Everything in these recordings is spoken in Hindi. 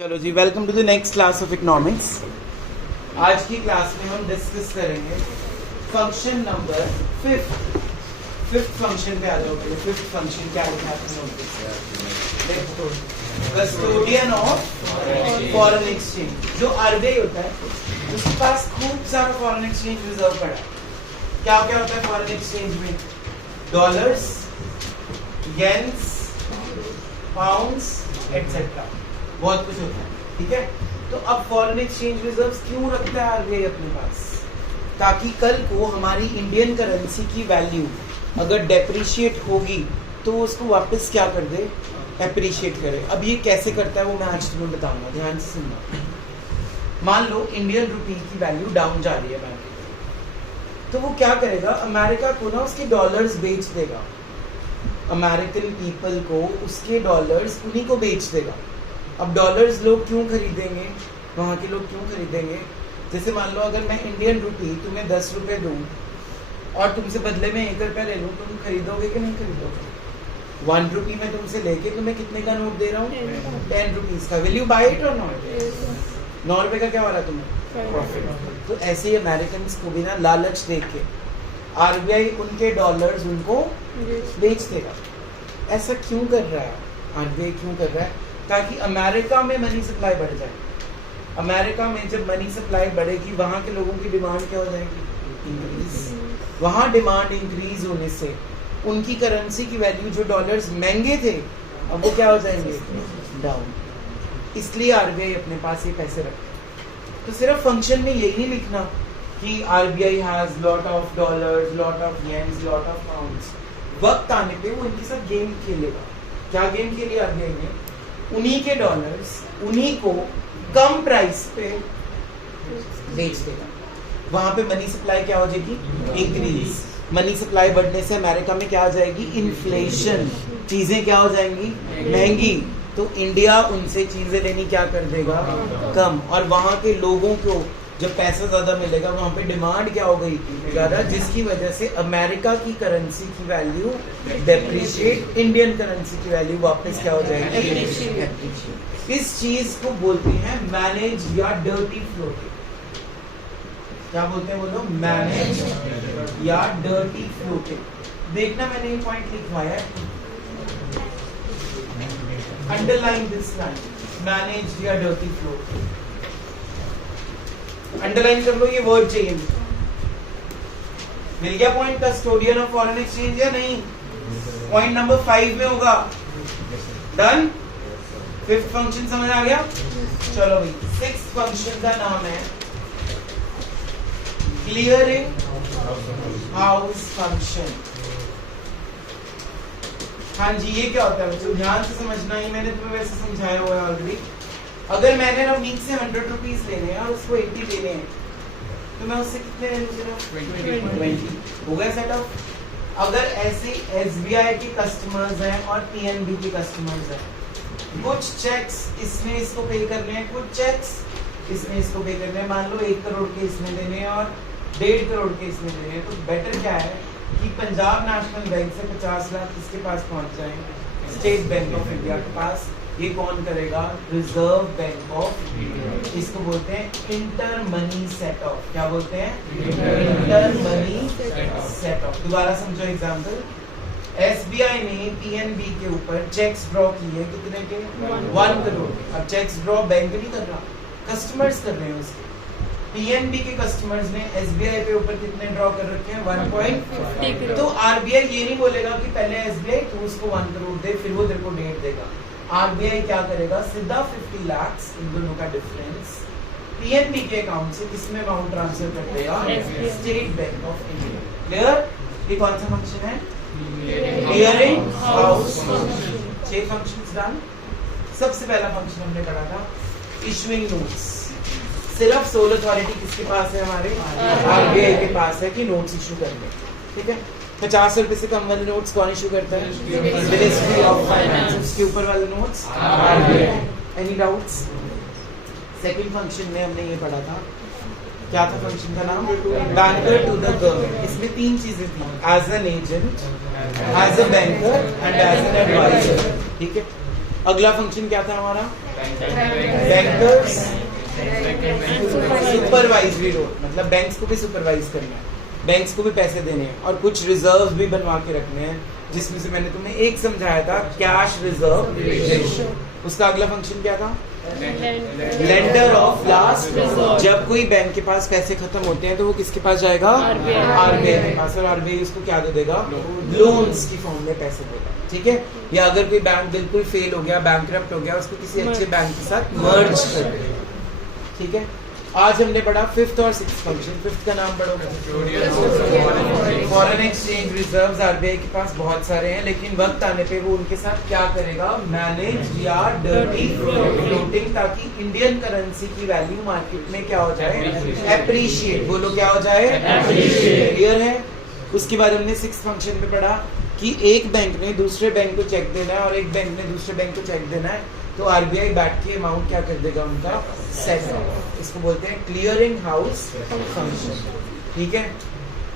चलो जी, welcome to the next class of economics. आज की क्लास में हम डिस्कस करेंगे फंक्शन नंबर फिफ्थ फंक्शन पे आ जाओगे। फिफ्थ फंक्शन क्या लिखा है आपने नोट पे? Custodian of foreign exchange. जो आरबीआई होता है उसके पास खूब सारा फॉरेन एक्सचेंज रिजर्व पड़ा है। क्या क्या होता है फॉरेन एक्सचेंज में? डॉलर्स, येन्स, पाउंड्स एटसेट्रा, बहुत कुछ होता है। ठीक है, तो अब फॉरेन एक्सचेंज रिजर्व्स क्यों रखता है आरबीआई अपने पास? ताकि कल को हमारी इंडियन करेंसी की वैल्यू अगर डेप्रिशिएट होगी तो उसको वापस क्या कर दे, एप्रिशिएट करे। अब ये कैसे करता है वो मैं आज तुम्हें बताऊंगा, ध्यान से सुनना। मान लो इंडियन रुपी की वैल्यू डाउन जा रही है मार्केट में, तो वो क्या करेगा, अमेरिका को ना उसके डॉलर्स बेच देगा। अमेरिकन पीपल को उसके डॉलर्स उन्हीं को बेच देगा। अब डॉलर्स लोग क्यों खरीदेंगे, वहाँ के लोग क्यों खरीदेंगे? जैसे मान लो अगर मैं इंडियन रुपी तुम्हें 10 रुपए दूँ और तुमसे बदले में 1 रुपया ले लूँ, तुम खरीदोगे कि नहीं खरीदोगे? 1 रुपी में तुमसे लेके तुम्हें कितने का नोट दे रहा हूँ? 10 रुपीज का। विल यू बाय इट और नॉट? 9 रुपए का क्या हो रहा है तुम्हें? प्रॉफिट। तो ऐसे ही अमेरिकन को भी ना लालच देख के आरबीआई उनके डॉलर्स उनको बेच देगा। ऐसा क्यों कर रहा है आरबीआई? क्यों कर रहा है? ताकि अमेरिका में मनी सप्लाई बढ़ जाए। अमेरिका में जब मनी सप्लाई बढ़ेगी, वहां के लोगों की डिमांड क्या हो जाएगी? इंक्रीज। वहां डिमांड इंक्रीज होने से उनकी करेंसी की वैल्यू, जो डॉलर्स महंगे थे, अब वो क्या हो जाएंगे? डाउन। इसलिए आरबीआई अपने पास ये पैसे रखते हैं। तो सिर्फ फंक्शन में यही नहीं लिखना कि RBI has lot of dollars, lot of yens, lot of pounds. वक्त आने पे वो इनके साथ गेम खेलेगा। क्या गेम खेली आरबीआई ने? उन्हीं के डॉलर्स उन्हीं को कम प्राइस पे बेच देगा। वहां पे मनी सप्लाई क्या हो जाएगी? इंक्रीज। मनी सप्लाई बढ़ने से अमेरिका में क्या आ जाएगी? इन्फ्लेशन। चीजें क्या हो जाएंगी? महंगी। तो इंडिया उनसे चीजें लेनी क्या कर देगा? कम। और वहां के लोगों को जब पैसा ज्यादा मिलेगा, वहां पे डिमांड क्या हो गई? ज्यादा, जिसकी वजह से अमेरिका की करेंसी की वैल्यू डेप्रिशिएट, इंडियन करेंसी की वैल्यू वापस क्या हो जाएगी? एप्रिशिएट। इस चीज को बोलते हैं मैनेज या डर्टी फ्लोटिंग। क्या बोलते हैं वो लोग? मैनेज या डर्टी फ्लोटिंग। देखना मैंने ये पॉइंट लिखवाया है, अंडरलाइन दिस लाइन, मैनेज या डर्टी फ्लोटिंग। अंडरलाइन कर लो, ये वर्ड चाहिए। मिल गया point? Custodian of foreign exchange या नहीं? पॉइंट नंबर 5 में होगा। डन? फिफ्थ फंक्शन समझ आ गया? चलो भाई, सिक्स्थ फंक्शन का नाम है क्लियरिंग हाउस फंक्शन। हाँ जी, ये क्या होता है बच्चों? ध्यान से समझना ही, मैंने तुम्हें वैसे समझाया हुआ है ऑलरेडी। अगर मैंने ना वीक से 100 रुपीज लेने हैं और उसको 80 देने हैं, तो मैं उससे कितने ले लूँ? 20 हो गया सेट ऑफ। अगर ऐसे एसबीआई के कस्टमर्स हैं और पीएनबी के कस्टमर्स हैं, कुछ चेक्स इसने इसको पे करने हैं, कुछ चेक्स इसने इसको पे करने हैं। मान लो 1 करोड़ के इसने देने हैं और 1.5 करोड़ के इसने देने हैं, तो बेटर क्या है कि पंजाब नेशनल बैंक से 50 लाख किसके पास पहुंच जाए? स्टेट बैंक ऑफ इंडिया के पास। ये कौन करेगा? Reserve bank of India. इसको बोलते हैं इंटर मनी सेट ऑफ। क्या बोलते हैं? Inter money set of. दोबारा समझो एग्जांपल। एसबीआई ने पीएनबी के ऊपर चेक्स ड्रॉ किए, कितने के? 1 करोड़। अब चेक्स ड्रॉ बैंक नहीं कर रहा, कस्टमर्स कर रहे हैं उसके। पीएनबी के कस्टमर्स ने एसबीआई के ऊपर कितने ड्रॉ कर रखे हैं? 1.50। तो आरबीआई ये नहीं बोलेगा कि पहले एसबीआई तू उसको 1 करोड़ दे, फिर वो तेरे को 1.5 देगा। आरबीआई क्या करेगा? सीधा 50 लाख इन दोनों का डिफरेंस पीएनबी के अकाउंट से किसमें अमाउंट ट्रांसफर कर देगा? State bank of India. Clear? ये कौन सा फंक्शन है? Clearing house function. 6 functions done. सबसे पहला फंक्शन हमने पढ़ा था इशूइंग नोट्स। सिर्फ सोल अथॉरिटी किसके पास है? हमारे आरबीआई के पास है कि नोट्स इशू करने। ठीक है, 50 रुपए से कम वाले नोट्स कौन इशू करता है? Ministry of finance. उसके ऊपर वाले notes RBI. Any doubts? Second function में हमने ये पढ़ा था, क्या था फंक्शन का नाम? Banker to the government. इसमें 3 चीजें थी, as an agent, as a banker and as an adviser. ठीक है, अगला फंक्शन क्या था हमारा? बैंकर्स सुपरवाइजरी रोल, मतलब बैंक्स को भी सुपरवाइज करना है, बैंक्स को भी पैसे देने हैं और कुछ रिजर्व भी बनवा के रखने हैं, जिसमें से मैंने तुम्हें एक समझाया था कैश रिजर्व रेशियो। उसका अगला फंक्शन क्या था? Lender of last reserve. जब कोई बैंक के पास पैसे खत्म होते हैं तो वो किसके पास जाएगा? आरबीआई के पास, और आरबीआई उसको क्या दे देगा? लोन्स की फॉर्म में पैसे देगा, ठीक है। या अगर कोई बैंक बिल्कुल फेल हो गया, बैंकरप्ट हो गया, उसको किसी अच्छे बैंक के साथ मर्ज कर देगा, ठीक है। आज हमने पढ़ा फिफ्थ और सिक्स्थ फंक्शन। फिफ्थ का नाम पढ़ो। फॉरेन एक्सचेंज रिजर्व्स आरबीआई के पास बहुत सारे हैं, लेकिन वक्त आने पे वो उनके साथ क्या करेगा? मैनेज या डर्टी फ्लोटिंग, ताकि इंडियन करेंसी की वैल्यू मार्केट में क्या हो जाए? एप्रिशिएट। बोलो क्या हो जाए? एप्रिशिएट। क्लियर है? उसके बाद हमने सिक्स्थ फंक्शन पे पढ़ा कि एक बैंक ने दूसरे बैंक को चेक देना है और एक बैंक ने दूसरे बैंक को चेक देना है, तो आरबीआई बैठ के अमाउंट क्या कर देगा उनका? सेटल। इसको बोलते हैं क्लियरिंग हाउस फंक्शन, ठीक है।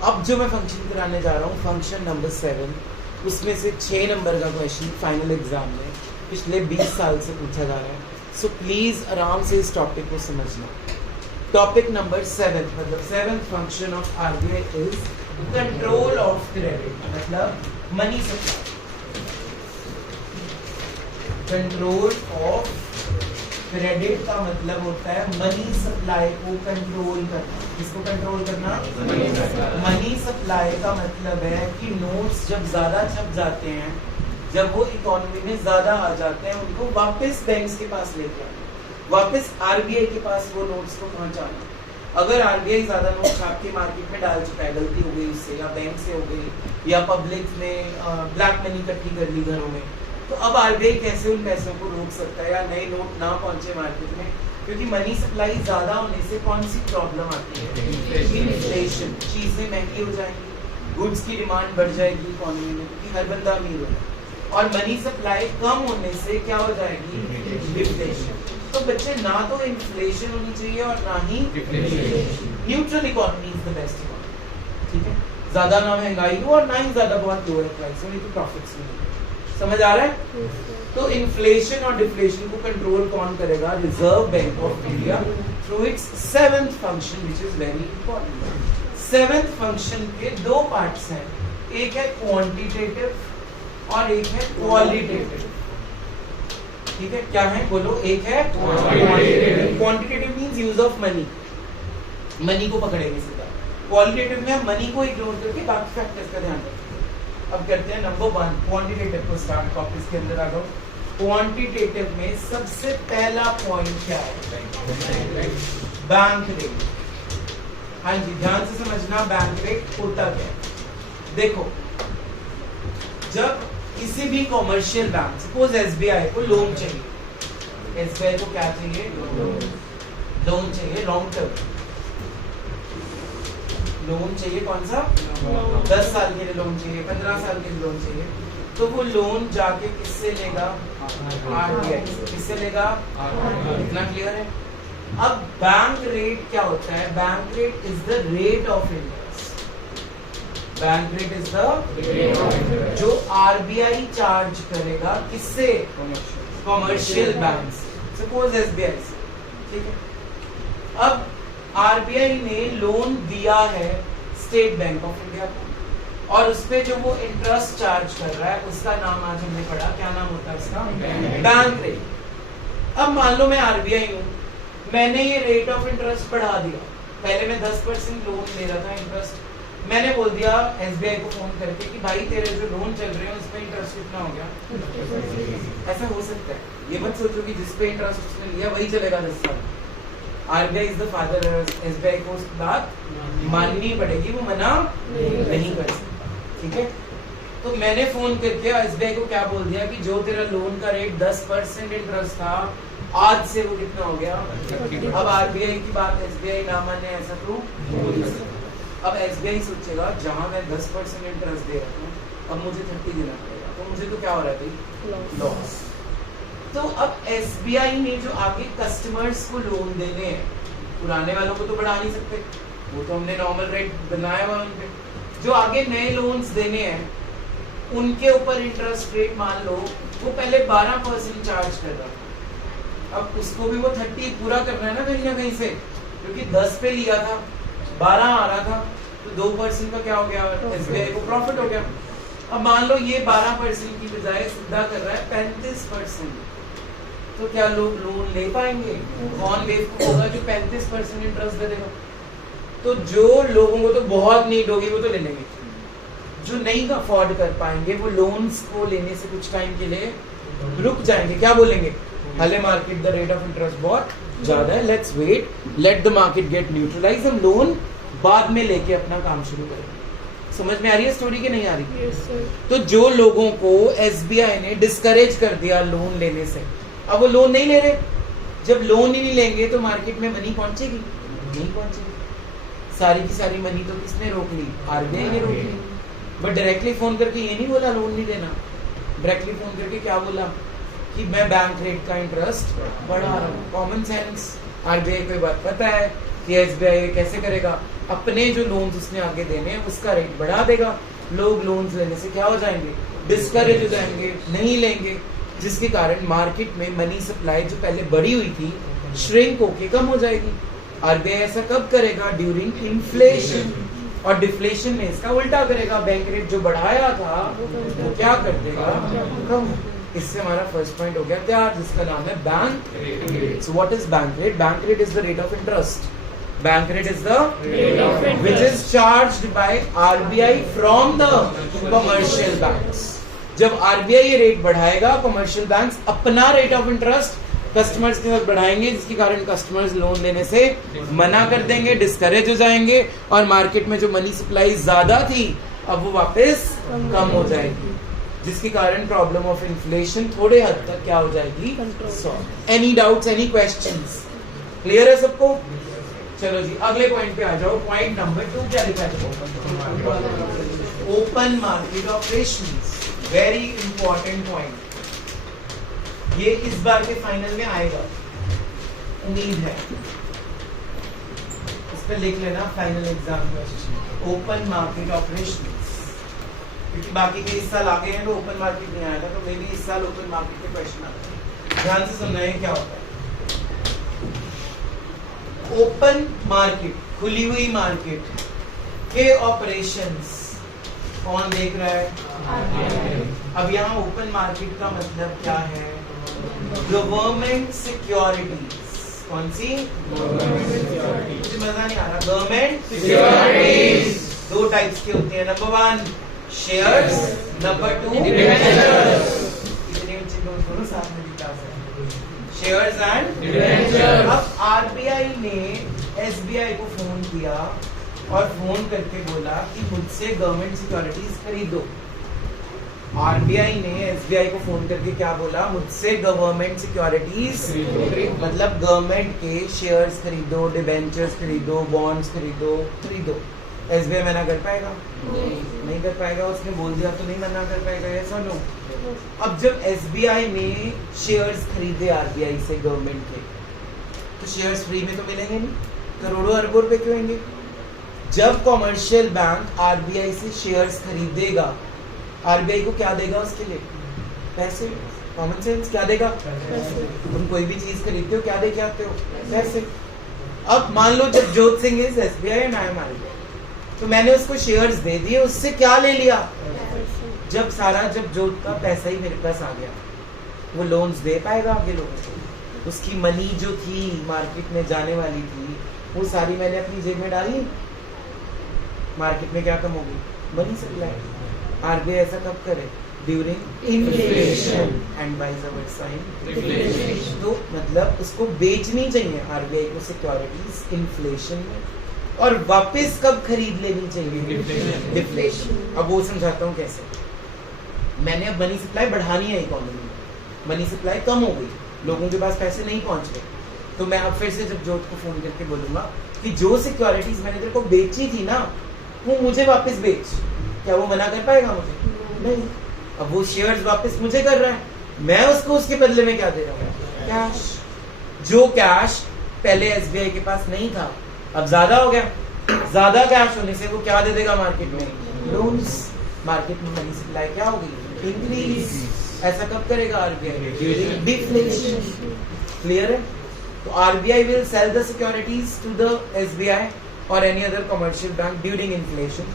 अब जो मैं फंक्शन कराने जा रहा हूँ, फंक्शन नंबर 7, उसमें से 6 नंबर का क्वेश्चन फाइनल एग्जाम में पिछले 20 साल से पूछा जा रहा है। सो प्लीज आराम से इस टॉपिक को समझना। टॉपिक नंबर 7, मतलब 7th function of RBI is control of credit, मतलब money supply. Control of credit का मतलब होता है मनी सप्लाई को कंट्रोल करना। किसको कंट्रोल करना? मनी सप्लाई का मतलब है कि नोट्स जब ज्यादा छप जाते हैं, जब वो इकोनॉमी में ज्यादा आ जाते हैं, उनको वापस बैंक्स के पास लेके आना, वापस आरबीआई के पास वो नोट्स को पहुंचाना। अगर आरबीआई ज्यादा नोट छाप के मार्केट में डाल चुका है, गलती हो गई उससे, या बैंक से हो गई, या पब्लिक ने ब्लैक मनी इकट्ठी कर ली घरों में, तो अब आरबीआई कैसे उन पैसों को रोक सकता है या नए नोट ना पहुंचे मार्केट में? क्योंकि मनी सप्लाई ज्यादा होने से कौन सी प्रॉब्लम आती है? इन्फ्लेशन। चीजें महंगी हो जाएंगी, गुड्स की डिमांड बढ़ जाएगी इकोनॉमी में, क्योंकि हर बंदा अमीर होगा, और मनी सप्लाई कम होने से क्या हो जाएगी? डिफ्लेशन। तो बच्चे, ना तो इन्फ्लेशन होनी चाहिए और ना ही neutral economy is the best economy, ठीक है। ज्यादा ना महंगाई हो और ना ही ज्यादा बहुत लोअर प्राइस हो, तो प्रॉफिट्स नहीं। समझ आ रहा है? तो इन्फ्लेशन और डिफ्लेशन को कंट्रोल कौन करेगा? Reserve bank of India through it's 7th function, which is very important. 7th function के 2 पार्ट्स हैं, एक है क्वांटिटेटिव और एक है क्वालिटेटिव, ठीक है। क्या है? बोलो। एक है quantitative. Quantitative means use of money, money को पकड़ेंगे सीधा। क्वालिटेटिव में हम मनी को इग्नोर करके बाकी फैक्टर्स का ध्यान रखेंगे। अब करते हैं नंबर 1, क्वांटिटेटिव को स्टार्ट। कॉपीज के अंदर आ जाओ। क्वांटिटेटिव में सबसे पहला पॉइंट क्या है? Bank rate. हाँ जी, ध्यान से समझना, बैंक रेट होता क्या है। देखो, जब किसी भी कॉमर्शियल बैंक, सपोज एसबीआई को लोन चाहिए, एसबीआई को क्या चाहिए? लोन चाहिए, लॉन्ग टर्म लोन चाहिए। कौन सा? 10 साल के लिए लोन चाहिए, 15 साल के लिए लोन चाहिए। तो वो लोन जाके किससे लेगा? आरबीआई से। किससे लेगा? इतना क्लियर है? अब बैंक रेट क्या होता है? Bank rate is the rate of interest. Bank rate is the जो आरबीआई चार्ज करेगा किससे? कॉमर्शियल बैंक से, सपोज एसबीआई से, ठीक है। अब आरबीआई ने लोन दिया है स्टेट बैंक ऑफ इंडिया को, और उस पे जो वो इंटरेस्ट चार्ज कर रहा है उसका नाम आज हमने पढ़ा। क्या नाम होता है उसका? Bank rate. अब मान लो मैं आरबीआई हूँ, मैंने ये रेट ऑफ इंटरेस्ट बढ़ा दिया। पहले मैं 10% लोन ले रहा था इंटरेस्ट, मैंने बोल दिया एसबीआई को फोन करके कि भाई तेरे जो लोन चल रहे हैं उस पे इंटरेस्ट कितना हो गया? ऐसा हो सकता है। ये मत सोचो कि जिस पे इंटरेस्ट उसने लिया वही चलेगा 10 साल। RBI is the father, SBI को उस बात माननी पड़ेगी, वो मना नहीं कर सकता, ठीक है। तो मैंने फोन करके एसबीआई को क्या बोल दिया कि जो तेरा लोन का रेट 10% इंटरेस्ट था, आज से वो कितना हो गया? अब आरबीआई की बात एसबीआई ना माने, ऐसा तो बोल सकता। अब एसबीआई सोचेगा जहां मैं 10% इंटरेस्ट दे रहा हूँ, अब मुझे 30 देना पड़ेगा, तो मुझे तो क्या हो रहा है भाई? लॉस। तो अब एसबीआई ने जो आगे कस्टमर्स को लोन देने हैं, पुराने वालों को तो बढ़ा नहीं सकते, वो तो हमने नॉर्मल रेट बनाया हुआ उनपे। जो आगे नए लोन्स देने हैं उनके ऊपर इंटरेस्ट रेट मान लो वो पहले 12% चार्ज कर रहा था, अब उसको भी वो 30 पूरा करना है ना कहीं से, क्योंकि 10 पे लिया था, 12 आ रहा था, तो 2% का क्या हो गया, SBI को प्रॉफिट हो गया। अब मान लो ये 12% की बजाय सीधा कर रहा है 35%, तो क्या लोग लोन ले पाएंगे? कौन बेवकूफ होगा जो 35% इंटरेस्ट दे देगा? तो जो लोगों को तो बहुत नीड होगी वो तो ले लेंगे, जो नहीं अफोर्ड कर पाएंगे वो लोन्स को लेने से कुछ टाइम के लिए रुक जाएंगे। क्या बोलेंगे? हले market the rate of interest बहुत ज्यादा है, let's wait, let the market get neutralize, हम लोन बाद में लेके अपना काम शुरू करेंगे। समझ में आ रही है स्टोरी की नहीं आ रही? Yes, sir. तो जो लोगों को SBI ने डिस्करेज कर दिया लोन लेने से, अब वो लोन नहीं ले रहे। जब लोन ही नहीं लेंगे तो मार्केट में मनी पहुंचेगी? नहीं पहुंचेगी। सारी की सारी मनी तो किसने रोक ली? RBI ने रोक ली। बट डायरेक्टली फोन करके ये नहीं बोला लोन नहीं देना, डायरेक्टली फोन करके क्या बोला कि मैं बैंक रेट का इंटरेस्ट बढ़ा रहा हूँ। Common sense. RBI को बात पता है कि SBI कैसे करेगा, अपने जो लोन्स उसने आगे देने हैं उसका रेट बढ़ा देगा, लोग लोन्स लेने से क्या हो जाएंगे? डिस्करेज हो जाएंगे, नहीं लेंगे, जिसके कारण मार्केट में मनी सप्लाई जो पहले बढ़ी हुई थी श्रिंक होके कम हो जाएगी। RBI ऐसा कब करेगा? During inflation. और डिफ्लेशन में इसका उल्टा करेगा, बैंक रेट जो बढ़ाया था वो क्या कर देगा? कम। इससे हमारा फर्स्ट पॉइंट हो गया क्या, जिसका नाम है bank rate. So what is bank rate? Bank rate is the rate of interest. Bank rate is the which is charged by RBI from the commercial banks। जब RBI ये रेट बढ़ाएगा, कमर्शियल बैंक्स अपना रेट ऑफ इंटरेस्ट कस्टमर्स के साथ बढ़ाएंगे, जिसके कारण कस्टमर्स लोन लेने से मना कर देंगे, डिस्करेज हो जाएंगे, और मार्केट में जो मनी सप्लाई ज्यादा थी अब वो वापस कम हो जाएगी, जिसके कारण प्रॉब्लम ऑफ इन्फ्लेशन थोड़े हद तक क्या हो जाएगी? Solve. Any doubts, any questions? Clear है सबको? चलो जी अगले पॉइंट पे आ जाओ। पॉइंट नंबर 2 क्या लिखा है? Open market operations. Very important point, ये इस बार के फाइनल में आएगा, उम्मीद है। इस पे लिख लेना final exam question, open market operations, क्योंकि बाकी के इस साल आ गए हैं तो ओपन मार्केट नहीं आया था, तो मे भी इस साल ओपन मार्केट के क्वेश्चन आते हैं। ध्यान से सुनना है क्या होता है। ओपन मार्केट, खुली हुई मार्केट के ऑपरेशंस कौन देख रहा है? अब यहाँ ओपन मार्केट का मतलब क्या है? Government securities. कौन सी? मुझे मजा नहीं आ रहा। गवर्नमेंट सिक्योरिटीज दो टाइप्स की होती है, नंबर 1 शेयर्स, नंबर 2 डिबेंचर्स। इतने बच्चे लोग दोनों साथ में क्लास है, शेयर्स एंड डिबेंचर्स। अब RBI ने SBI को फोन किया और फोन करके बोला कि मुझसे गवर्नमेंट सिक्योरिटीज खरीदो। RBI ने SBI को फोन करके क्या बोला? मुझसे गवर्नमेंट सिक्योरिटीज मतलब गवर्नमेंट के शेयर्स खरीदो, डिबेंचर्स खरीदो, बॉन्ड्स खरीदो। SBI मना कर पाएगा? नहीं कर पाएगा। उसने बोल दिया तो नहीं मना कर पाएगा, ऐसा नो। अब जब SBI ने शेयर्स खरीदे RBI से गवर्नमेंट के, तो शेयर्स फ्री में तो मिलेंगे नहीं, करोड़ों अरबों रुपए क्यों होंगे? जब कॉमर्शियल बैंक RBI से शेयर्स खरीदेगा, RBI को क्या देगा उसके लिए? पैसे। कॉमन सेंस, क्या देगा? पैसे। तुम कोई भी चीज खरीदते हो क्या दे के आते हो? पैसे। अब मान लो जब जोत Singh is SBI and I am RBI, तो मैंने उसको शेयर्स दे दिए, उससे क्या ले लिया? जब जोत का पैसा ही मेरे पास आ गया, वो लोन्स दे पाएगा आगे लोगों को? उसकी मनी जो थी मार्केट में जाने वाली थी वो सारी मैंने अपनी जेब में डाली। मार्केट में क्या कम होगी? Money supply. RBI ऐसा कब करे? During inflation and vice versa in deflation. तो मतलब उसको बेचनी चाहिए RBI को सिक्योरिटीज इन्फ्लेशन में, और वापस कब खरीद लेनी चाहिए? डिफ्लेशन। अब वो समझाता हूँ कैसे। मैंने अब मनी सप्लाई बढ़ानी है इकोनॉमी में, मनी सप्लाई कम हो गई, लोगों के पास पैसे नहीं पहुंच रहे, तो मैं अब फिर से जब जोत को फोन करके बोलूंगा कि जो सिक्योरिटीज मैंने तेरे को बेची थी ना, वो मुझे वापस बेच, क्या वो मना कर पाएगा मुझे? नहीं। अब वो शेयर्स वापस मुझे कर रहा है, मैं उसको उसके बदले में क्या दे रहा हूँ? कैश। जो कैश पहले SBI के पास नहीं था, अब ज्यादा हो गया। ज्यादा कैश होने से वो क्या दे देगा मार्केट में? लोन्स। मार्केट में मनी सप्लाई क्या हो गई? इंक्रीज। ऐसा कब करेगा आरबीआई? During deflation. क्लियर है? तो RBI will sell the securities to the SBI और any other commercial bank during inflation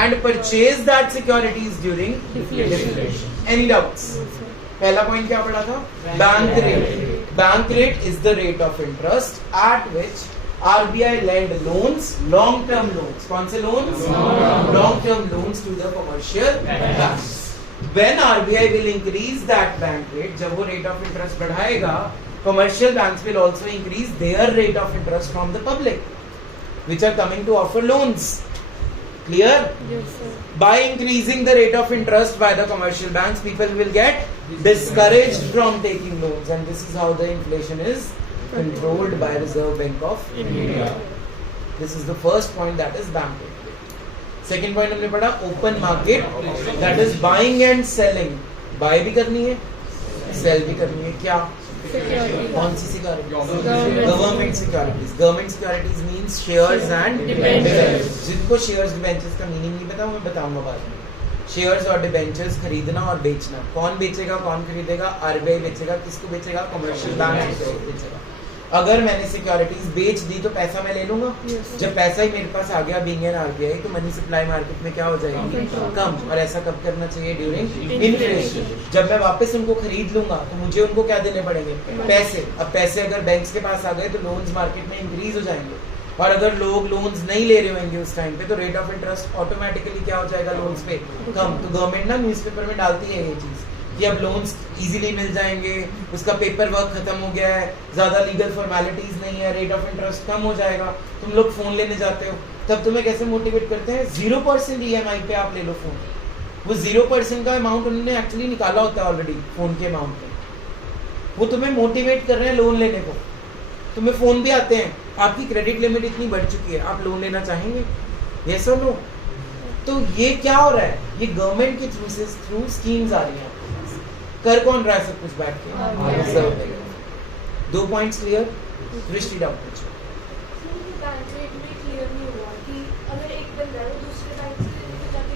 and purchase that securities during deflation. Any doubts? पहला पॉइंट क्या पढ़ा था? Bank rate. Bank rate is the rate of interest at which RBI lend loans, long term loans. कौन से loans? Long term loans to the commercial banks. When RBI will increase that bank rate, जब वो rate of interest बढ़ाएगा, commercial banks will also increase their rate of interest from the public, which are coming to offer loans. Clear? Yes, sir. By increasing the rate of interest by the commercial banks, people will get discouraged from taking loans, and this is how the inflation is controlled by Reserve Bank of India. This is the first point, that is bank rate. Second point हमने पढ़ा open market, that is buying and selling. Buy भी करनी है, sell भी करनी है. क्या? कौन सी securities? Government securities. Government securities means shares and debentures. जिनको शेयर्स डिबेंचर्स का मीनिंग नहीं पता मैं बताऊंगा बाद में. शेयर्स और डिबेंचर्स खरीदना और बेचना. कौन बेचेगा, कौन खरीदेगा? आरबीआई बेचेगा. किसको बेचेगा? कमर्शियल बैंक बेचेगा. अगर मैंने सिक्योरिटीज बेच दी तो पैसा मैं ले लूंगा. जब पैसा ही मेरे पास आ गया बीइंग एन आरबीआई, तो मनी सप्लाई मार्केट में क्या हो जाएगी? कम. और ऐसा कब करना चाहिए? During inflation. जब मैं वापस उनको खरीद लूंगा तो मुझे उनको क्या देने पड़ेंगे? पैसे. अब पैसे अगर बैंक्स के पास आ गए तो लोन्स मार्केट में इंक्रीज हो जाएंगे, और अगर लोग लोन्स नहीं ले रहे होंगे उस टाइम पे, तो रेट ऑफ इंटरेस्ट ऑटोमेटिकली क्या हो जाएगा? लोन्स पे कम. तो गवर्नमेंट ना न्यूज़पेपर में डालती है ये चीज कि अब लोन्स इजीली मिल जाएंगे, उसका पेपर वर्क खत्म हो गया है, ज्यादा लीगल फॉर्मेलिटीज नहीं है, रेट ऑफ इंटरेस्ट कम हो जाएगा. तुम लोग फोन लेने जाते हो, तब तुम्हें कैसे मोटिवेट करते हैं? 0% ईएमआई पे आप ले लो फोन. वो 0% का अमाउंट उन्होंने एक्चुअली निकाला होता है ऑलरेडी फोन के अमाउंट में. वो तुम्हें मोटिवेट कर रहे हैं लोन लेने को. तुम्हें फोन भी आते हैं, आपकी क्रेडिट लिमिट इतनी बढ़ चुकी है, आप लोन लेना चाहेंगे? यस और नो? तो ये क्या हो रहा है? ये गवर्नमेंट के थ्रू स्कीम्स आ रही हैं. कर कौन रहा है सब कुछ बैठ के? Reserve bank. 2 points clear? दृष्टि डाउट पूछो.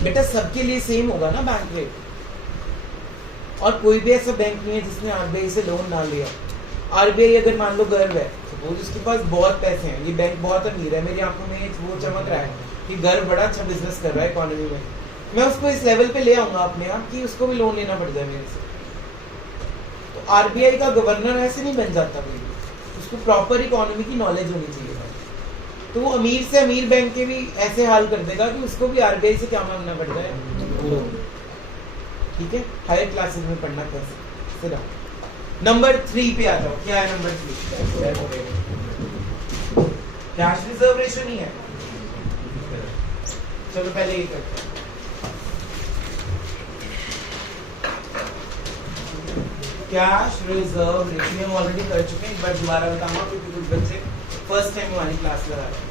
बेटा सबके लिए सेम होगा ना बैंक रेट. और कोई भी ऐसा बैंक नहीं है जिसने आरबीआई से लोन ना लिया. आरबीआई अगर मान लो गर्व है, सपोज उसके पास बहुत पैसे हैं, ये बैंक बहुत अमीर है, मेरी आंखों में वो चमक रहा है कि गर्व बड़ा अच्छा बिजनेस कर रहा है इकोनॉमी में, मैं उसको इस लेवल पे ले आऊंगा अपने आप कि उसको भी लोन लेना पड़ जाए मेरे से. तो आरबीआई का गवर्नर ऐसे नहीं बन जाता कोई, उसको प्रॉपर इकोनॉमी की नॉलेज होनी चाहिए. तो वो अमीर से अमीर बैंक के भी ऐसे हाल कर देगा कि उसको भी आरबीआई से क्या मांगना पड़ जाए? ठीक है, हायर क्लासेस में पढ़ना कर सकते. नंबर 3 पे आ जाओ. क्या है नंबर 3? कैश रिजर्व रेशियो नहीं है. चलो पहले ये करते हैं. कैश रिजर्व रेशियो हम ऑलरेडी कर चुके हैं, एक बार दोबारा बताऊंगा क्योंकि कुछ बच्चे फर्स्ट टाइम हमारी क्लास लगा रहे हैं.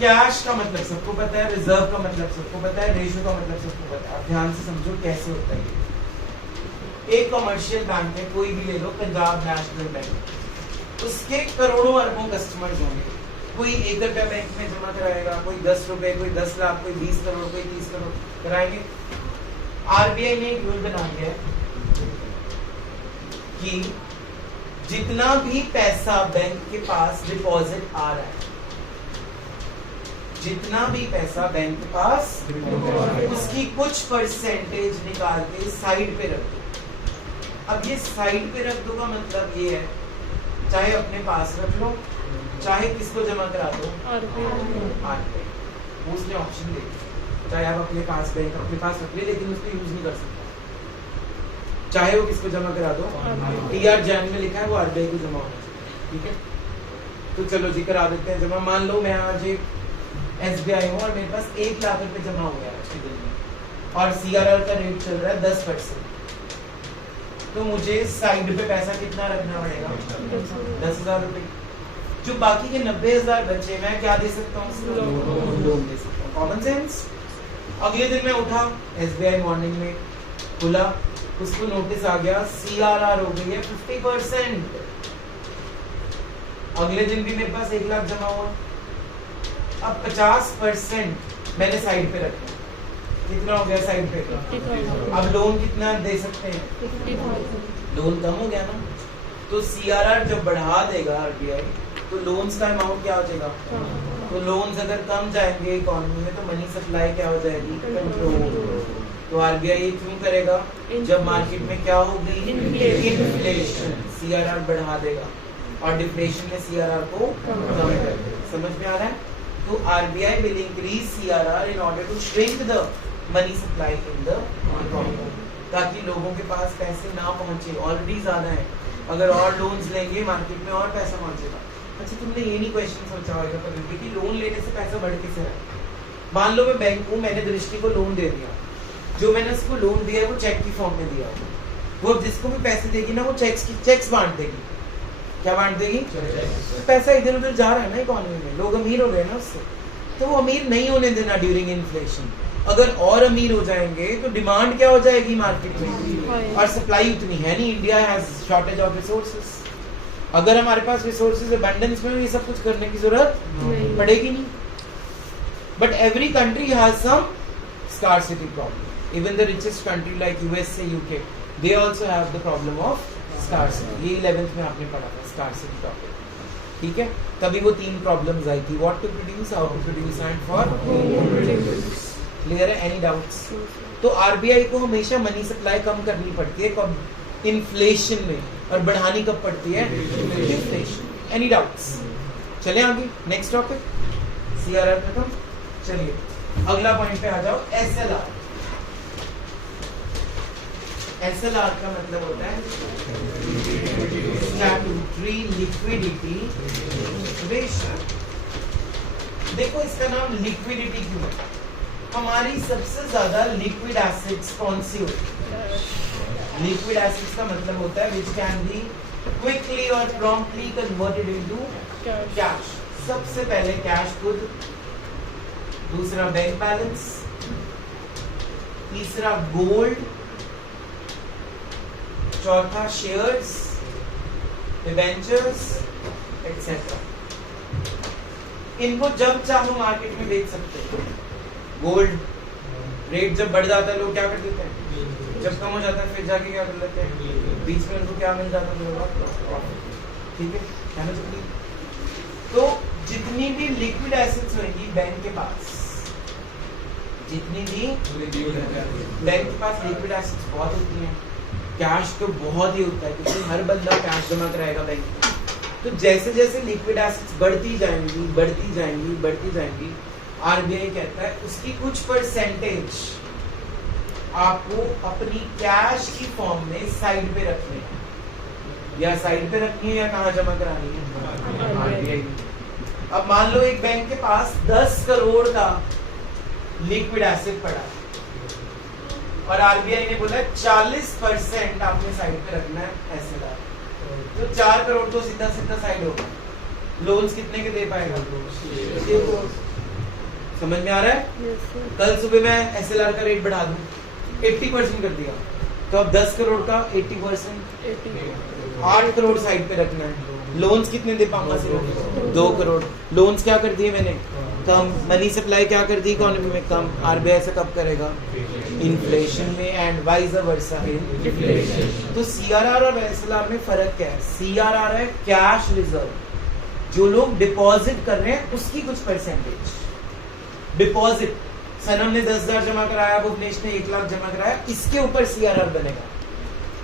कैश का मतलब सबको पता है, रिजर्व का मतलब सबको पता है, रेशियो का मतलब सबको पता है. आप ध्यान से समझो कैसे होता है. एक कमर्शियल बैंक है, कोई भी ले लो, पंजाब नेशनल बैंक, उसके करोड़ों अरबों कस्टमर्स होंगे. कोई 1 रुपया बैंक में जमा कराएगा, कोई 10 रुपए, कोई 10 लाख, कोई 20 करोड़, कोई 30 करोड़ कराएंगे. आरबीआई ने एक रूल बना दिया है कि जितना भी पैसा बैंक के पास डिपॉजिट आ रहा है, जितना भी पैसा बैंक के पास उसकी कुछ परसेंटेज निकाल के साइड पे रख दो. अब ये साइड पे रख दो का मतलब ये है, चाहे अपने पास रख लो, चाहे किसको जमा करा दो, आरबीआई. उसने ऑप्शन दे दिया, चाहे आप अपने पास बैंक अपने पास रख ले लेकिन उसको यूज नहीं कर सकते. चाहे वो किसको जमा करा दो, टीआर जैन में लिखा है वो आरबीआई को जमा होना चाहिए. ठीक है, तो चलो जी करा देते हैं जमा. मान लो मैं आज एक एसबीआई हूँ और मेरे पास 1 लाख रुपए जमा हो गया आज के दिन में, और सीआरआर का रेट चल रहा है 10%. तो मुझे साइड पे पैसा कितना रखना पड़ेगा? 10,000 रुपए. जो बाकी के 90,000 बचे मैं क्या दे सकता हूँ? लोन दे सकता हूँ. Common sense. अगले दिन मैं उठा, एसबीआई मॉर्निंग में खुला, उसको नोटिस आ गया सीआरआर हो गई है 50%. अगले दिन भी मेरे पास 1 लाख जमा हुआ. अब 50% मैंने साइड पे रखा. कितना हो गया साइड पे? 50,000। अब लोन कितना दे सकते हैं? 50,000। लोन कम हो गया ना, तो सीआरआर जब बढ़ा देगा आरबीआई तो लोन्स का अमाउंट क्या हो जाएगा? तो लोन्स अगर कम जाएंगे इकोनॉमी में तो मनी सप्लाई क्या हो जाएगी? कंट्रोल। तो आरबीआई क्यों करेगा? जब मार्केट में क्या होगी? इन्फ्लेशन, सीआरआर बढ़ा देगा और डिफ्लेशन में सीआरआर को कम कर देगा। समझ में आ रहा है? तो RBI will increase CRR in order to shrink the money supply in the economy, ताकि लोगों के पास पैसे ना पहुंचे, ऑलरेडी ज्यादा है, अगर और लोन्स लेंगे मार्केट में और पैसा पहुंचेगा। अच्छा, तुमने ये नहीं क्वेश्चन सोचा होगा कभी कि लोन लेने से पैसा बढ़ कैसे रहा है? मान लो मैं बैंक हूँ, मैंने दृष्टि को लोन दे दिया, जो मैंने उसको लोन दिया वो चेक की फॉर्म में दिया, वो जिसको भी पैसे देगी ना वो चेक्स बांट देगी। क्या बांट देगी? तो पैसा इधर उधर जा रहा है ना इकोनॉमी में, लोग अमीर हो गए ना उससे, तो वो अमीर नहीं होने देना ड्यूरिंग इन्फ्लेशन। अगर और अमीर हो जाएंगे तो डिमांड क्या हो जाएगी मार्केट में, और सप्लाई उतनी है नहीं। India has shortage of resources, अगर हमारे पास रिसोर्सेज अबंडेंस में ये सब कुछ करने की जरूरत पड़ेगी नहीं। But every country has some scarcity problem, even the richest country like USA, UK, they also have the problem of scarcity. ये 11th में आपने पढ़ा था स्कार्सिटी टॉपिक, ठीक है? तभी वो 3 प्रॉब्लम्स आई थी, what to produce, how to produce and for clear है? Any doubts? तो आरबीआई को हमेशा मनी सप्लाई कम करनी पड़ती है कब? इन्फ्लेशन में, और बढ़ानी कब पड़ती है? इन्फ्लेशन। Any doubts? चले आगे, नेक्स्ट टॉपिक सीआरआर खत्म। चलिए अगला पॉइंट पे आ जाओ, एसएलआर। एसएलआर का मतलब होता है स्टैट्यूटरी लिक्विडिटी रेशियो। देखो इसका नाम लिक्विडिटी क्यों है? हमारी सबसे ज्यादा लिक्विड एसेट्स कौन सी होती है? लिक्विड एसेट्स का मतलब होता है विच कैन बी क्विकली और प्रॉम्प्टली कन्वर्टेड इनटू कैश। सबसे पहले कैश खुद, दूसरा बैंक बैलेंस, तीसरा गोल्ड, चौथा शेयर्स, डिबेंचर्स एक्सेट्रा। इनको जब चाहो मार्केट में बेच सकते हो। गोल्ड रेट जब बढ़ जाता है लोग क्या कर देते हैं, जब कम हो जाता है फिर जाके क्या कर लेते हैं, बीच में उनको क्या मिल जाता है, ठीक है ना? तो जितनी भी लिक्विड एसेट्स होंगी बैंक के पास, जितनी भी बैंक के पास लिक्विड एसेट्स बहुत होती हैं, कैश तो बहुत ही होता है क्योंकि हर बंदा कैश जमा कराएगा बैंक में। तो जैसे जैसे लिक्विड एसेट्स बढ़ती जाएंगी बढ़ती जाएंगी बढ़ती जाएंगी, आरबीआई कहता है उसकी कुछ परसेंटेज आपको अपनी कैश की फॉर्म में साइड पे रखनी है, या साइड पे रखनी है या कहाँ जमा करानी है, आरबीआई। अब मान लो एक बैंक के पास 10 करोड़ का लिक्विड एसेट पड़ा है और आरबीआई ने बोला 40% आपने साइड पे रखना है एसएलआर, तो 4 करोड़ तो सीधा सीधा साइड होगा। लोन्स कितने के दे पाएगा? समझ में आ रहा है? कल सुबह मैं एसएलआर का रेट बढ़ा दूं, 80% कर दिया, तो अब 10 करोड़ का 80%, 8 करोड़ साइड पे रखना है। लोन्स कितने दे पाऊंगा? सिर्फ 2 करोड़। लोन्स क्या कर दिए मैंने? कम। मनी सप्लाई क्या कर दी इकोनॉमी में? कम। आरबीआई से कब करेगा? इन्फ्लेशन में, and wise versa in deflation. तो सीआरआर और एसएलआर में फर्क क्या है? सीआरआर है कैश रिजर्व, जो लोग डिपॉजिट कर रहे हैं उसकी कुछ परसेंटेज। डिपॉजिट, सनम ने 10,000 जमा कराया, भुवनेश ने 1 लाख जमा कराया, इसके ऊपर सीआरआर बनेगा।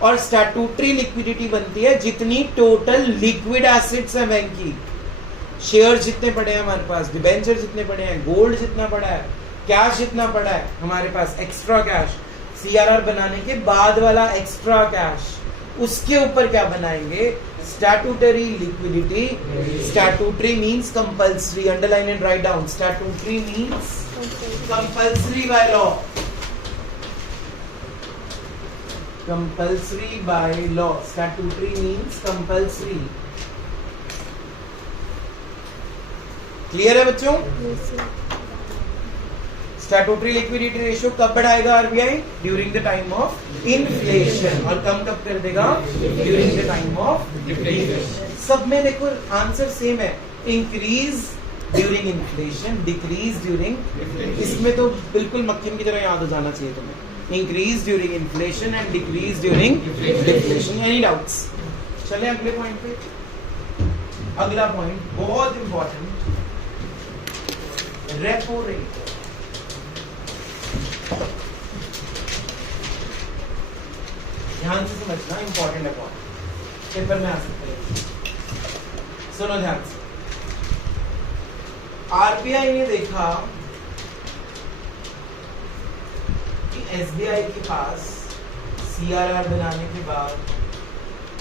और स्टैट्यूटरी लिक्विडिटी बनती है जितनी टोटल लिक्विड एसेट्स है बैंक की, शेयर जितने पड़े हैं हमारे पास, डिबेंचर जितने पड़े हैं, गोल्ड जितना पड़ा है, कैश जितना पड़ा है हमारे पास, एक्स्ट्रा कैश, सीआरआर बनाने के बाद वाला एक्स्ट्रा कैश, उसके ऊपर क्या बनाएंगे? Statutory liquidity. Statutory means compulsory, underline and write down. Statutory means compulsory by law, compulsory by law. Statutory means compulsory. Clear है बच्चों? स्टैट्यूटरी लिक्विडिटी रेशियो कब बढ़ाएगा RBI? During the time of inflation. और कम कब कर देगा? During the time of deflation. सब में देखो आंसर सेम है, increase during inflation, decrease during, इसमें तो बिल्कुल मक्खन की तरह याद हो जाना चाहिए तुम्हें, increase during inflation and decrease during deflation. Any doubts? चले अगले पॉइंट पे। अगला पॉइंट बहुत इंपॉर्टेंट, रेपो रेट। ध्यान से समझना, इंपॉर्टेंट है बहुत, पेपर में आ सकते हैं। सुनो ध्यान से। आरबीआई ने देखा कि एसबीआई के पास सीआरआर बनाने के बाद,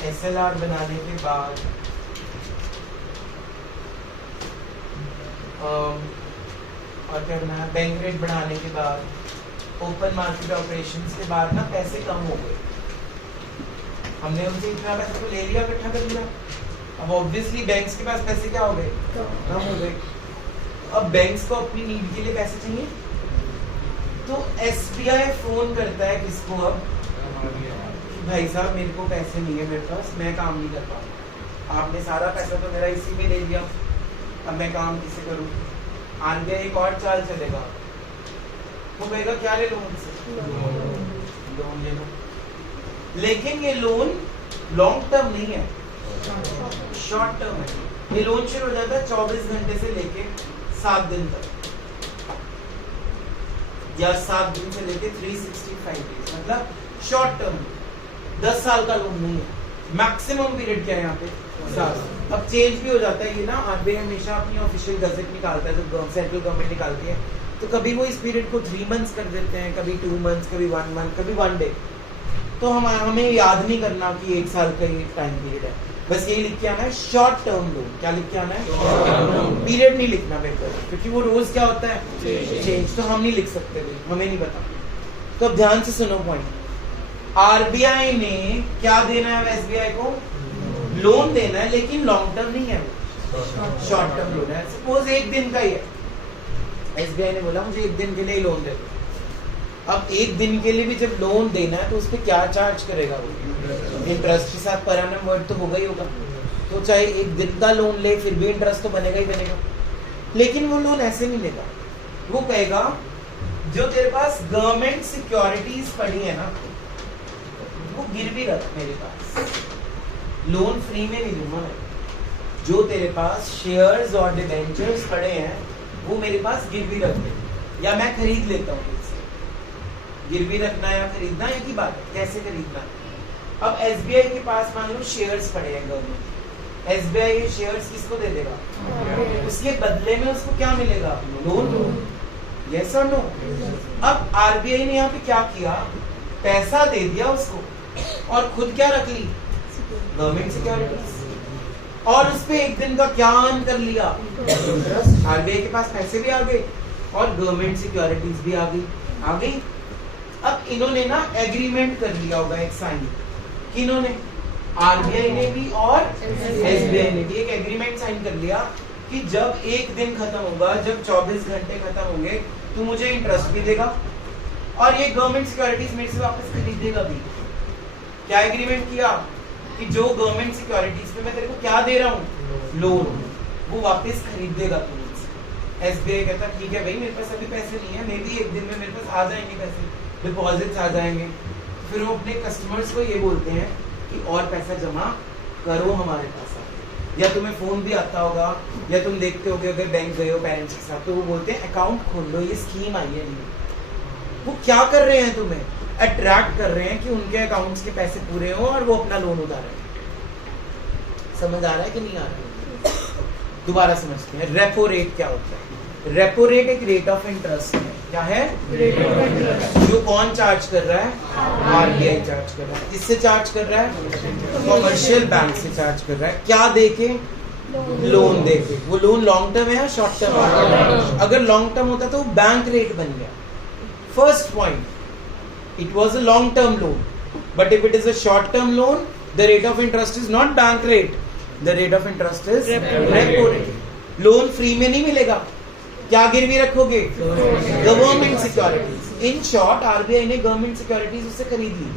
एसएलआर बनाने के बाद, और क्या बनाया, बैंक रेट बढ़ाने के बाद, ओपन मार्केट ऑपरेशंस के बाद ना पैसे कम हो गए। हमने उनसे इतना पैसा तो ले लिया, इकट्ठा कर लिया, अब ऑब्वियसली बैंक्स के पास पैसे क्या हो गए, कम हो गए। अब बैंक्स को अपनी नीड के लिए पैसे चाहिए, तो एसबीआई फोन करता है किसको, अब भाई साहब मेरे को पैसे नहीं है मेरे पास, मैं काम नहीं कर पाऊंगा, आपने सारा पैसा तो मेरा इसी में ले लिया, अब मैं काम किसे करूं। आरबीआई एक और चाल चलेगा, वो कहेगा क्या ले लो मुझसे, लोन ले लो, लेकिन ये लोन लॉन्ग टर्म नहीं है, शॉर्ट टर्म है। ये लोन शुरू हो जाता है 24 घंटे से लेके 7 दिन तक, या 7 दिन से लेके 365 डेज, मतलब शॉर्ट टर्म, 10 साल का लोन नहीं है। मैक्सिमम पीरियड क्या है यहाँ पे, 7। अब चेंज भी हो जाता है ये ना, आरबीआई हमेशा अपनी ऑफिशियल गजट निकालता है, जो सेंट्रल गवर्नमेंट निकालती है, तो कभी वो इस पीरियड को 3 मंथ्स कर देते हैं, कभी 2 मंथ्स, कभी 1 मंथ, कभी 1 डे। तो हमें याद नहीं करना कि 1 साल का ये टाइम पीरियड है, बस यही लिख के आना है शॉर्ट टर्म लोन। क्या लिख के आना है, पीरियड नहीं लिखना पेपर, क्योंकि वो रोज क्या होता है, चेंज, तो हम नहीं लिख सकते, हमें नहीं पता। तो अब ध्यान से सुनो पॉइंट, आरबीआई ने क्या देना है एसबीआई को, लोन देना है, लेकिन लॉन्ग टर्म नहीं है, शॉर्ट टर्म लोन है। सपोज 1 दिन का ही है, एसबीआई ने बोला मुझे 1 दिन के लिए लोन दे दो। अब 1 दिन के लिए भी जब लोन देना है तो उस पर क्या चार्ज करेगा वो, इंटरेस्ट के साथ पर एनम वर्ड तो होगा ही होगा, तो चाहे 1 दिन का लोन ले फिर भी इंटरेस्ट तो बनेगा ही बनेगा। लेकिन वो लोन ऐसे नहीं लेगा, वो कहेगा जो तेरे पास गवर्नमेंट सिक्योरिटीज पड़ी है ना, वो गिरवी रख मेरे पास, लोन फ्री में नहीं दूंगा मैं, जो तेरे पास शेयर्स और डिबेंचर्स पड़े हैं वो मेरे पास गिरवी रख दे, या मैं खरीद लेता हूँ। गिरवी रखना या खरीदना एक ही बात है, कैसे खरीदना। अब एसबीआई के पास मान लो शेयर्स पड़े हैं गवर्नमेंट, एसबीआई ये शेयर्स किसको दे देगा, उसके बदले में उसको क्या मिलेगा, लोन। यस और नो। अब आरबीआई ने यहाँ पे क्या किया, पैसा दे दिया उसको और खुद क्या रख ली, गवर्नमेंट सिक्योरिटीज, और उस पे 1 दिन का क्या अर्न कर लिया, इंटरेस्ट। आरबीआई के पास पैसे भी आ गए और गवर्नमेंट सिक्योरिटीज भी आ गई। अब इन्होंने ना एग्रीमेंट कर लिया होगा एक साइन, किन्होंने, आरबीआई ने भी और एसबीआई ने भी एक एग्रीमेंट साइन कर लिया कि जब 1 दिन खत्म होगा, जब 24 घंटे खत्म होंगे, तो मुझे इंटरेस्ट भी देगा और ये गवर्नमेंट सिक्योरिटीज मेरे से वापस खरीदेगा भी। क्या एग्रीमेंट किया कि जो गवर्नमेंट सिक्योरिटीज पे मैं तेरे को क्या दे रहा हूँ, लोन, वो वापस खरीद देगा तुमसे। एसबीआई कहता ठीक है भाई, मेरे पास अभी पैसे नहीं है, मे भी 1 दिन में मेरे पास आ जाएंगे पैसे, डिपॉजिट्स आ जाएंगे। फिर वो अपने कस्टमर्स को ये बोलते हैं कि और पैसा जमा करो हमारे पास आके, या तुम्हें फोन भी आता होगा, या तुम देखते होगे अगर बैंक गए हो पेरेंट्स के साथ, तो वो बोलते हैं अकाउंट खोल लो, ये स्कीम आई है। वो क्या कर रहे हैं, तुम्हें अट्रैक्ट कर रहे हैं कि उनके अकाउंट्स के पैसे पूरे हो और वो अपना लोन उतारें। समझ आ रहा है कि नहीं आ रहा है? दोबारा समझते हैं, रेपो रेट क्या होता है। रेपो रेट एक रेट ऑफ इंटरेस्ट है। क्या है, रेट ऑफ इंटरेस्ट। जो कौन चार्ज कर रहा है, आरबीआई चार्ज कर रहा है। किससे चार्ज कर रहा है, कमर्शियल बैंक से चार्ज कर रहा है। क्या देके, लोन देके। वो लोन लॉन्ग टर्म है या शॉर्ट टर्म है? अगर लॉन्ग टर्म होता तो बैंक रेट बन गया। First point, it was a long term loan, but if it is a short term loan, the rate of interest is not bank rate, the rate of interest is repo rate. Loan free में नहीं मिलेगा, क्या गिरवी रखोगे, government securities. In short RBI ने गवर्नमेंट सिक्योरिटीज उससे खरीद ली।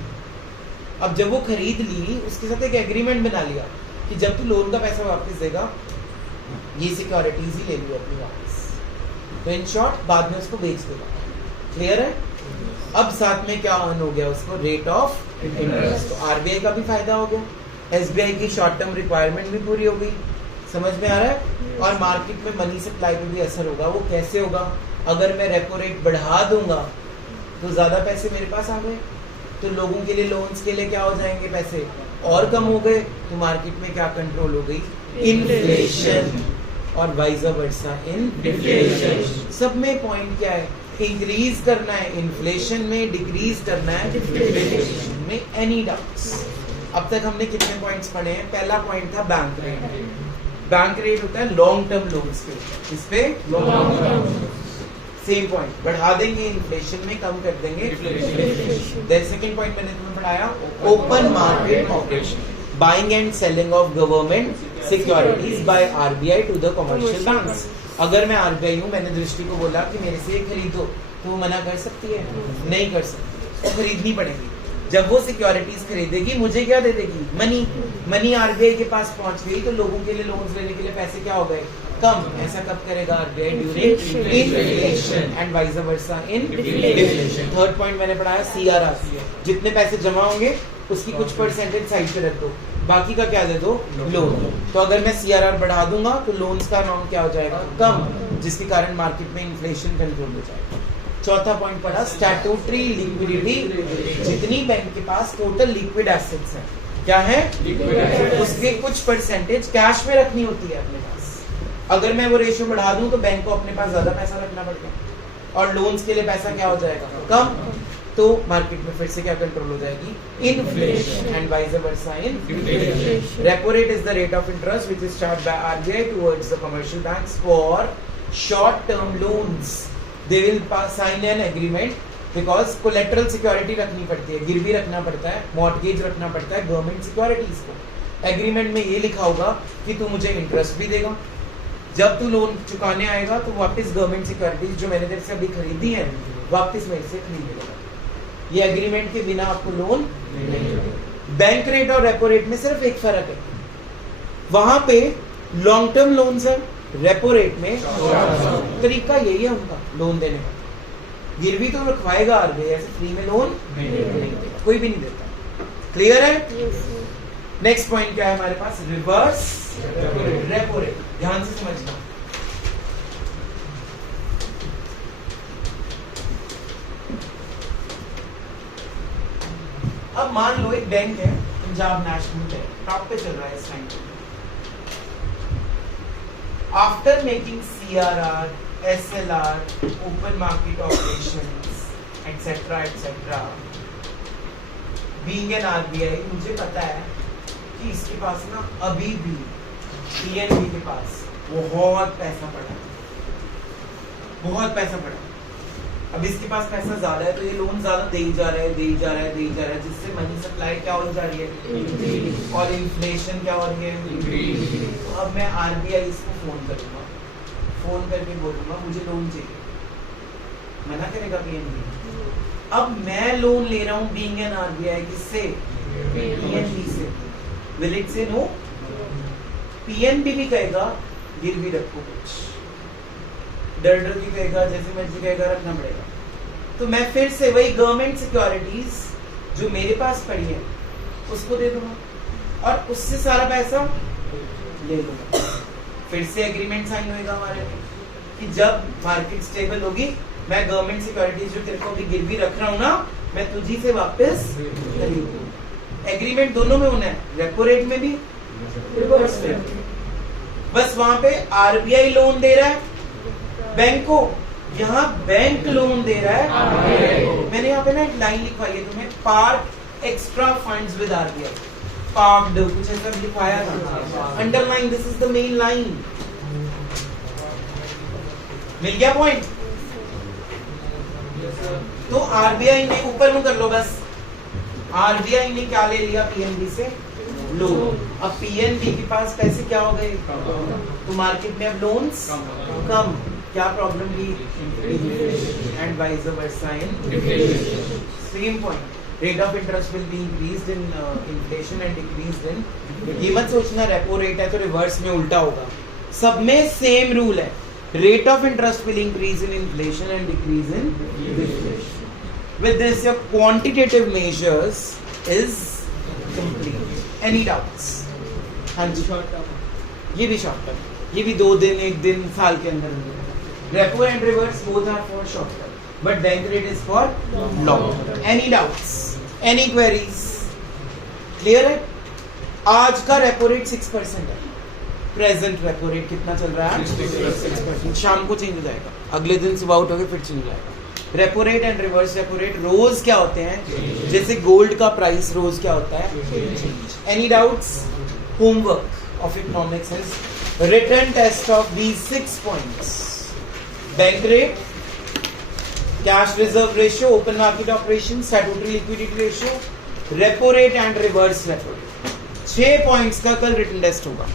अब जब वो खरीद ली, उसके साथ एक एग्रीमेंट बना लिया कि जब तू लोन का पैसा वापस देगा ये सिक्योरिटीज ही ले ली अपनी वापस, तो इन शॉर्ट बाद में उसको बेच देगा। क्लियर है? अब साथ में क्या अर्न हो गया उसको? Rate of interest. तो आरबीआई का भी फायदा हो गया, एसबीआई की शॉर्ट टर्म रिक्वायरमेंट भी पूरी हो गई। समझ में आ रहा है? और मार्केट में मनी सप्लाई पे भी असर होगा। वो कैसे होगा? अगर मैं रेपो रेट बढ़ा दूंगा तो ज्यादा पैसे मेरे पास आ गए, तो लोगों के लिए लोन्स के लिए क्या हो जाएंगे? पैसे और कम हो गए, तो मार्केट में क्या कंट्रोल हो गई? इन्फ्लेशन। और वाइस वर्सा इन डिफ्लेशन। सब में पॉइंट क्या है? इंक्रीज करना है इन्फ्लेशन में, डिक्रीज करना है डिफ्लेशन में। Any doubts? अब तक हमने कितने पॉइंट्स पढ़े हैं? पहला पॉइंट था बैंक रेट। बैंक रेट होता है लॉन्ग टर्म लोन्स पे, इस पे लॉन्ग टर्म। सेम पॉइंट, बढ़ा देंगे इन्फ्लेशन में, कम कर देंगे डिफ्लेशन। सेकंड पॉइंट मैंने तुम्हें पढ़ाया open market operation, buying and selling of government securities by RBI to the commercial banks. अगर मैं आरबीआई हूँ, मैंने दृष्टि को बोला कि मेरे से ये खरीदो, तो वो मना कर सकती है? नहीं कर सकती, तो खरीदनी पड़ेगी। जब वो सिक्योरिटीज खरीदेगी, मुझे क्या दे देगी? मनी। मनी आरबीआई के पास पहुंच गई, तो लोगों के लिए लोन्स लेने के लिए पैसे क्या हो गए? कम। ऐसा कब करेगा RBI? During inflation and vice versa in deflation. Third point मैंने पढ़ाया सीआरआर। जितने पैसे जमा होंगे उसकी कुछ परसेंटेज साइड पे रख दो, बाकी का क्या दे दो? लोन। तो अगर मैं सीआरआर बढ़ा दूंगा तो लोन्स का अमाउंट क्या हो जाएगा? कम, जिसके कारण मार्केट में इन्फ्लेशन कंट्रोल हो जाएगा। चौथा पॉइंट पढ़ा स्टैट्यूटरी लिक्विडिटी। जितनी बैंक के पास टोटल लिक्विड एसेट्स हैं, क्या है? उसके कुछ परसेंटेज कैश में रखनी होती है अपने पास। अगर मैं वो रेशियो बढ़ा दूं तो बैंक को अपने पास ज्यादा पैसा रखना पड़ेगा, और लोन्स के लिए पैसा क्या हो जाएगा? कम। तो मार्केट में फिर से क्या कंट्रोल हो जाएगी? Inflation and vice versa in deflation. Repo rate is the rate of interest which is charged by RBI towards the commercial banks for short term loans. They will sign an agreement, because collateral security रखनी पड़ती है, गिरवी रखना पड़ता है, मॉर्गेज रखना पड़ता है गवर्नमेंट सिक्योरिटीज को। एग्रीमेंट में ये लिखा होगा कि तू मुझे इंटरेस्ट भी देगा, जब तू लोन चुकाने आएगा तो वापस गवर्नमेंट सिक्योरिटीज जो मैंने तेरे से अभी खरीदी है वापस मैं इससे खरीद लेगा। ये एग्रीमेंट के बिना आपको लोन नहीं मिलेगा। बैंक रेट और रेपो रेट में सिर्फ एक फर्क है, वहां पे लॉन्ग टर्म लोन्स है, रेपो रेट में तरीका यही है उनका लोन देने का। गिरवी तो रखवाएगा आरबीआई, ऐसे फ्री में लोन नहीं देगा, कोई भी नहीं देता। क्लियर है? नेक्स्ट पॉइंट क्या है हमारे पास? Reverse repo rate. ध्यान से समझना। अब मान लो एक बैंक है, पंजाब नेशनल बैंक, टॉप पे चल रहा है इस टाइम पे। After making CRR, SLR, open market operations etcetera etcetera, being an RBI, मुझे पता है कि इसके पास ना अभी भी पीएनबी के पास बहुत पैसा पड़ा है, बहुत पैसा पड़ा। अब इसके पास पैसा ज्यादा है तो ये लोन ज्यादा दे ही जा रहा है, दे ही जा रहा है, दे ही जा रहा है, जिससे मनी सप्लाई क्या हो जा रही है? और इन्फ्लेशन क्या हो रही है? तो अब मैं आरबीआई इसको फोन करूंगा, फोन करके बोलूंगा मुझे लोन चाहिए, मना करेगा पीएनबी? अब मैं लोन ले रहा हूँ बीइंग एन आरबीआई, किससे? पीएनबी से। विल इट से नो? पीएनबी भी कहेगा गिरवी रखो, कुछ डर डर के कहेगा, जैसे मर्जी कहेगा, रखना पड़ेगा। तो मैं फिर से वही गवर्नमेंट सिक्योरिटीज जो मेरे पास पड़ी है उसको दे दूंगा और उससे सारा पैसा ले लूंगा। फिर से एग्रीमेंट साइन होगा हमारे में कि जब मार्केट स्टेबल होगी मैं गवर्नमेंट सिक्योरिटीज जो तेरे को भी गिरवी रख रहा हूं ना, मैं तुझी से वापस खरीदूंगा। एग्रीमेंट दोनों में होना है, रेपो रेट में भी, रिवर्स में भी। बस वहां पे आरबीआई लोन दे रहा है बैंक को, यहाँ बैंक लोन दे रहा है। मैंने यहाँ पे ना एक लाइन लिखवाई है तुम्हें, park extra funds with RBI. Parked कुछ ऐसा लिखवाया था, underline, this is the main line. मिल गया पॉइंट? तो आरबीआई ने, ऊपर में कर लो बस, आरबीआई ने क्या ले लिया? पीएनबी से लोन। अब पीएनबी के पास पैसे क्या हो गए? तो मार्केट में अब लोन्स कम। क्या प्रॉब्लम की? And vice versa in deflation. Same point, rate of interest will be increased in inflation and decreased in. ये मत सोचना रेपो रेट है तो रिवर्स में उल्टा होगा, सब में सेम रूल है, rate of interest will increase in inflation and decrease in deflation. With this your quantitative measures is complete. Any doubts? हाँ जी, ये भी शॉर्ट टर्म, ये भी 2 दिन 1 दिन साल के अंदर। Repo and reverse both are for short term, but bank rate is for long term. Any doubts, any queries? Clear है? आज का रेपो रेट 6% है। प्रेजेंट रेपो रेट कितना चल रहा है? 6%। शाम को चेंज हो जाएगा, अगले दिन सुबह उठोगे फिर चेंज हो जाएगा। Repo rate and reverse repo rate रोज क्या होते हैं? जैसे गोल्ड का प्राइस रोज क्या होता है? Any doubts? Homework of economics is written test of these 6 points: bank rate, cash reserve ratio, open market operation, statutory liquidity ratio, repo rate and reverse repo rate. 6 points का कल रिटन टेस्ट होगा।